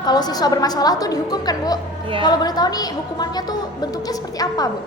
Kalau siswa bermasalah tuh dihukum kan, Bu? Iya. Kalau boleh tahu nih hukumannya tuh bentuknya seperti apa, Bu?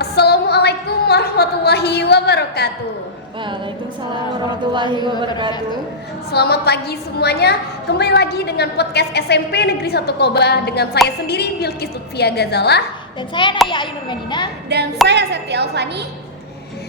Assalamualaikum warahmatullahi wabarakatuh. Waalaikumsalam warahmatullahi wabarakatuh. Selamat pagi semuanya. Kembali lagi dengan podcast SMP Negeri 1 Koba dengan saya sendiri Bilqis Lutfia Gazalah Dan saya Naya Ayu Nurmadina dan saya Septi Alfani.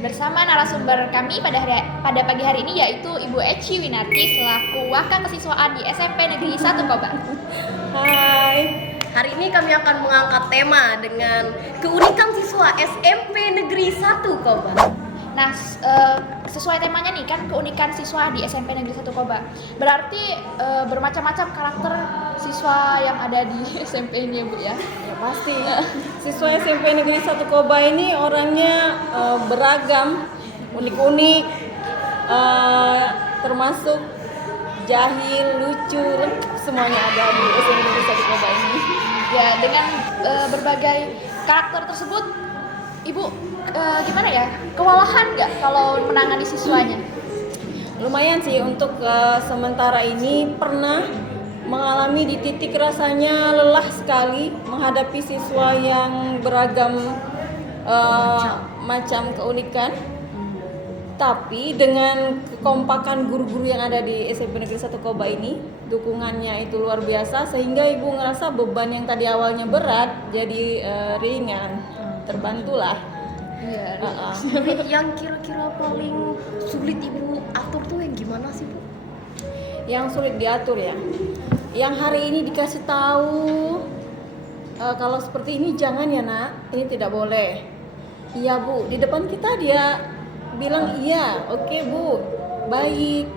bersama narasumber kami pada pagi hari ini yaitu Ibu Eci Winarti selaku Wakil Kesiswaan di SMP Negeri 1 Koba. Hai. Hari ini kami akan mengangkat tema dengan keunikan siswa SMP Negeri 1 Koba. Nah, sesuai temanya nih kan keunikan siswa di SMP Negeri 1 Koba. Berarti bermacam-macam karakter siswa yang ada di SMP ini ya, Bu ya. Ya pasti. Siswa SMP Negeri 1 Koba ini orangnya beragam, unik-unik, termasuk jahil, lucu, semuanya ada di SMP Negeri 1 Koba ini. Ya, dengan berbagai karakter tersebut, Ibu gimana ya? Kewalahan nggak kalau menangani siswanya? Lumayan sih untuk sementara ini pernah mengalami di titik rasanya lelah sekali menghadapi siswa yang beragam macam keunikan. Tapi dengan kekompakan guru-guru yang ada di SMP Negeri 1 Koba ini, dukungannya itu luar biasa sehingga ibu ngerasa beban yang tadi awalnya berat jadi ringan, terbantulah. Iya. Yang kira-kira paling sulit ibu atur tuh yang gimana sih, Bu? Yang sulit diatur ya. Yang hari ini dikasih tahu kalau seperti ini jangan ya nak, ini tidak boleh. Iya Bu, di depan kita dia bilang iya, oke Bu, baik.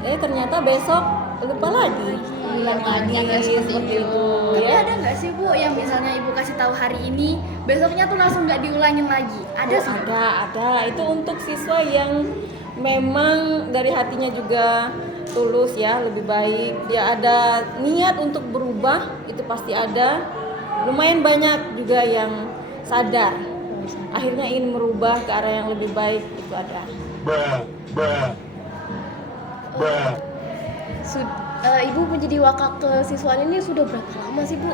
Ternyata besok lupa lagi. Bilang lagi Seperti itu. Tapi Ya. ada nggak sih Bu yang misalnya ibu kasih tahu hari ini, besoknya tuh langsung nggak diulangin lagi? Ada Oh, sih. ada. Itu untuk siswa yang memang dari hatinya juga tulus ya, lebih baik. Dia ada niat untuk berubah, itu pasti ada. Lumayan banyak juga yang sadar. Akhirnya ingin merubah ke arah yang lebih baik, itu ada. Ibu menjadi wakil kesiswaan ini sudah berapa lama sih, Bu?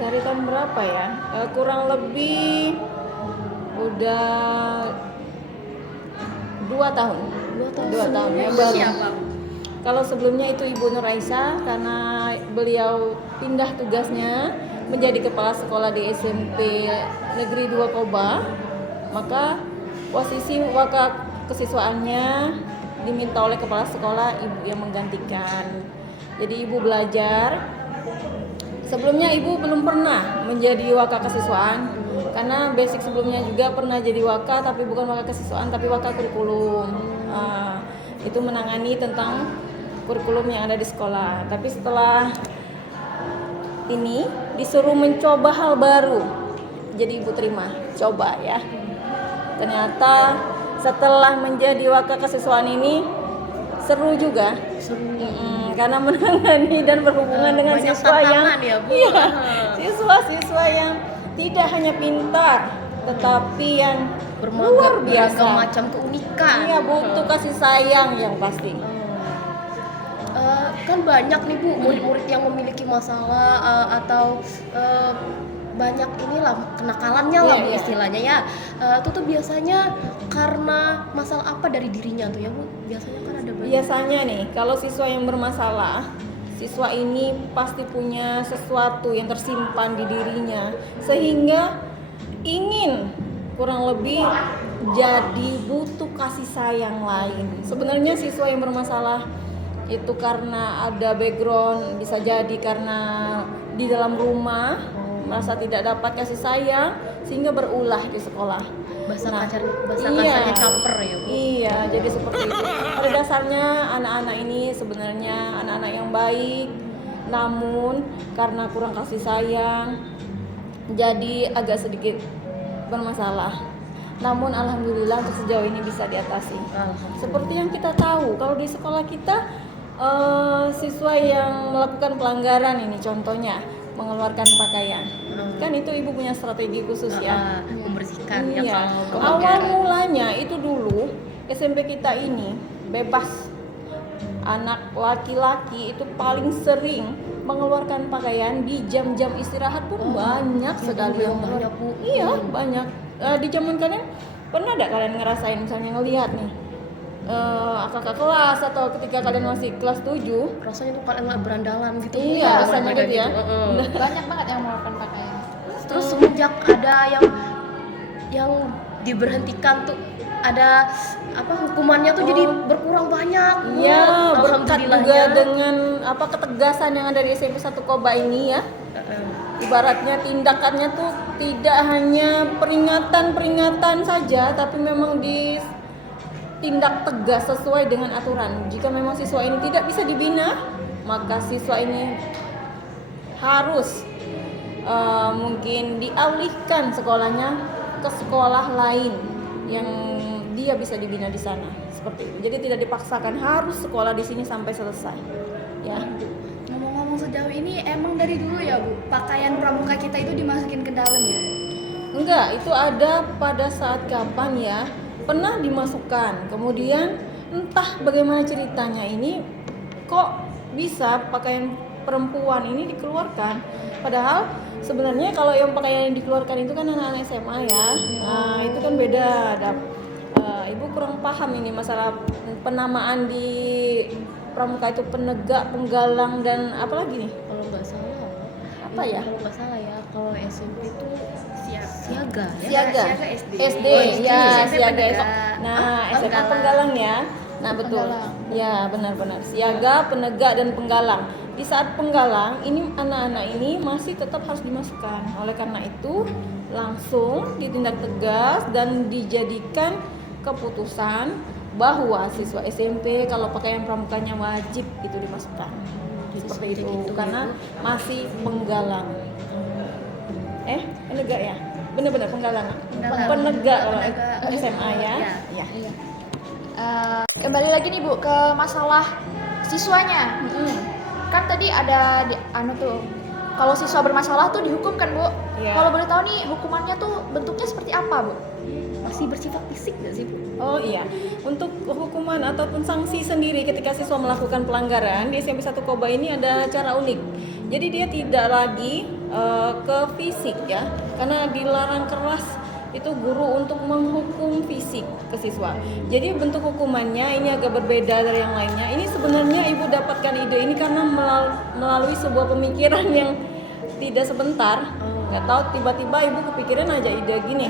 Dari tahun berapa ya? Kurang lebih udah 2 tahun. 2 tahun ya baru. Siapa? Kalau sebelumnya itu Ibu Nur Aisyah karena beliau pindah tugasnya menjadi kepala sekolah di SMP Negeri 2 Koba, maka posisi wakil kesiswaannya diminta oleh kepala sekolah ibu yang menggantikan. Jadi ibu belajar. Sebelumnya ibu belum pernah menjadi wakil kesiswaan karena basic sebelumnya juga pernah jadi wakil tapi bukan wakil kesiswaan tapi wakil kurikulum. Itu menangani tentang kurikulum yang ada di sekolah. Tapi setelah ini disuruh mencoba hal baru, jadi ibu terima, coba ya. Ternyata setelah menjadi wakil kesiswaan ini seru juga. Karena menangani dan berhubungan dengan Banyak siswa yang tantangan ya, Bu. iya, siswa-siswa yang tidak hanya pintar tetapi yang luar biasa. Beragam macam keunikan. Iya, butuh kasih sayang yang pasti. Kan banyak nih Bu murid-murid yang memiliki masalah atau banyak inilah kenakalannya lah Iya, Bu iya. istilahnya ya. Itu tuh biasanya karena masalah apa dari dirinya tuh ya Bu? Biasanya kan ada banyak. Biasanya nih, kalau siswa yang bermasalah, siswa ini pasti punya sesuatu yang tersimpan di dirinya sehingga ingin kurang lebih jadi butuh kasih sayang lain. Sebenarnya siswa yang bermasalah itu karena ada background, bisa jadi karena di dalam rumah merasa tidak dapat kasih sayang sehingga berulah di sekolah. bahasa Nah, kasarnya caper ya Bu. Iya, jadi seperti itu. Pada dasarnya anak-anak ini sebenarnya anak-anak yang baik, namun karena kurang kasih sayang, jadi agak sedikit bermasalah. Namun alhamdulillah untuk sejauh ini bisa diatasi. Seperti yang kita tahu, kalau di sekolah kita siswa yang melakukan pelanggaran ini contohnya mengeluarkan pakaian. Kan itu ibu punya strategi khusus ya. Membersihkan ya Iya. kalau Awal pelanggaran. mulanya itu dulu SMP kita ini bebas. Anak laki-laki itu paling sering mengeluarkan pakaian di jam-jam istirahat pun banyak sekali yang banyak, Bu. Iya, banyak. Di zaman kalian pernah ada kalian ngerasain misalnya ngelihat nih kakak kelas atau ketika kalian masih kelas 7? Rasanya tuh kalian nggak berandalan gitu. Iya, rasanya gitu ya. Banyak banget yang melakukan pakaian. Terus semenjak ada yang diberhentikan tuh ada hukumannya tuh jadi berkurang banyak. Iya, berkat juga Alhamdulillahnya. dengan ketegasan yang ada di SMP 1 Koba ini ya. Ibaratnya tindakannya tuh tidak hanya peringatan-peringatan saja, tapi memang ditindak tegas sesuai dengan aturan. Jika memang siswa ini tidak bisa dibina, maka siswa ini harus mungkin dialihkan sekolahnya ke sekolah lain yang dia bisa dibina di sana, seperti itu. Jadi tidak dipaksakan harus sekolah di sini sampai selesai. Ya. Ngomong-ngomong sejauh ini emang dari dulu ya Bu, pakaian pramuka kita itu dimasukin ke dalam ya? Enggak, itu ada pada saat kapan ya pernah dimasukkan. Kemudian entah bagaimana ceritanya ini kok bisa pakaian perempuan ini dikeluarkan. Padahal sebenarnya kalau yang pakaian yang dikeluarkan itu kan anak-anak SMA ya. Nah, itu kan beda. Ibu kurang paham ini masalah penamaan di pramuka itu penegak, penggalang dan apa lagi nih? Kalau nggak salah Apa ya? Kalau nggak salah ya, kalau SMP itu siaga ya. Siaga. SD. SD, Oh, SD. ya, SMP siaga. penegak. Nah, SMA Penggalang. penggalang ya. Nah, betul. Penggalang. Ya, benar-benar. Siaga, penegak dan penggalang. Di saat penggalang, ini anak-anak ini masih tetap harus dimasukkan. Oleh karena itu, langsung ditindak tegas dan dijadikan keputusan bahwa siswa SMP kalau pakaian pramukanya wajib itu dimasukkan. Seperti itu, gitu, karena masih penggalang. Penegak ya? Benar-benar penggalang. Penegak kalau Penegak. SMA ya. Iya. Ya. Iya. Kembali lagi nih Bu ke masalah siswanya. Kan tadi ada kalau siswa bermasalah tuh dihukum kan Bu? Iya. Kalau boleh tahu nih hukumannya tuh bentuknya seperti apa Bu? Masih bersifat fisik nggak sih, Bu? Oh iya, untuk hukuman ataupun sanksi sendiri ketika siswa melakukan pelanggaran di SMP 1 Koba ini ada cara unik. Jadi dia tidak lagi ke fisik ya, karena dilarang keras itu guru untuk menghukum fisik ke siswa. Jadi bentuk hukumannya ini agak berbeda dari yang lainnya. Ini sebenarnya ibu dapatkan ide ini karena melalui sebuah pemikiran yang tidak sebentar. Nggak tahu tiba-tiba ibu kepikiran aja ide gini.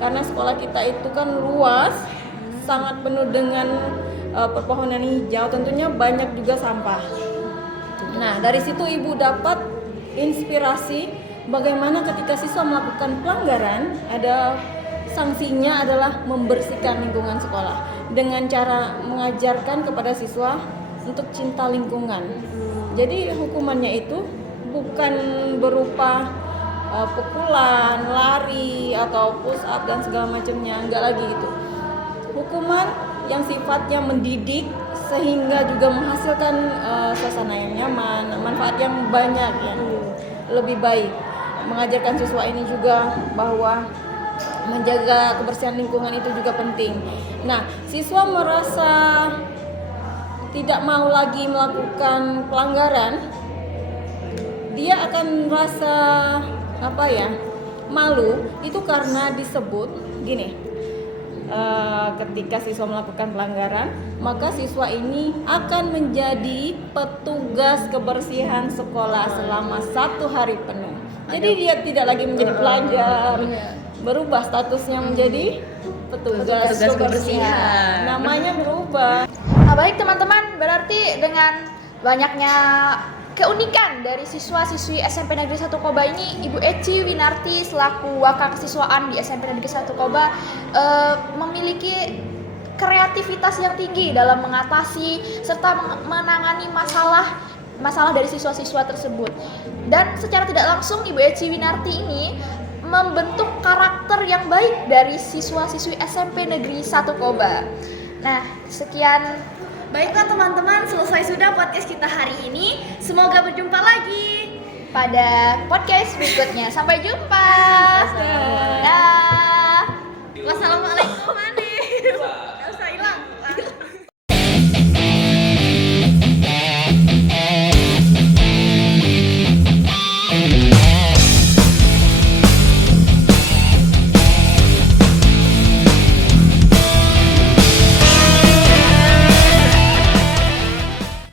Karena sekolah kita itu kan luas, sangat penuh dengan pepohonan hijau, tentunya banyak juga sampah. Nah, dari situ ibu dapat inspirasi bagaimana ketika siswa melakukan pelanggaran, ada sanksinya adalah membersihkan lingkungan sekolah dengan cara mengajarkan kepada siswa untuk cinta lingkungan. Jadi hukumannya itu bukan berupa pukulan, lari atau push up dan segala macamnya, enggak lagi itu. Hukuman yang sifatnya mendidik sehingga juga menghasilkan suasana yang nyaman, manfaat yang banyak yang lebih baik. Mengajarkan siswa ini juga bahwa menjaga kebersihan lingkungan itu juga penting. Nah, siswa merasa tidak mau lagi melakukan pelanggaran, dia akan merasa malu itu karena disebut gini, ketika siswa melakukan pelanggaran maka siswa ini akan menjadi petugas kebersihan sekolah selama 1 hari penuh. Jadi dia tidak lagi menjadi pelajar, berubah statusnya menjadi petugas kebersihan. Namanya berubah. Nah, baik teman-teman, berarti dengan banyaknya keunikan dari siswa-siswi SMP Negeri 1 Koba ini, Ibu Eci Winarti selaku Wakil Kesiswaan di SMP Negeri 1 Koba memiliki kreativitas yang tinggi dalam mengatasi serta menangani masalah dari siswa-siswa tersebut. Dan secara tidak langsung Ibu Eci Winarti ini membentuk karakter yang baik dari siswa-siswi SMP Negeri 1 Koba. Nah, sekian. Baiklah teman-teman, selesai sudah podcast kita hari ini. Semoga berjumpa lagi Pada podcast berikutnya. Sampai jumpa. Dah. Wassalamualaikum.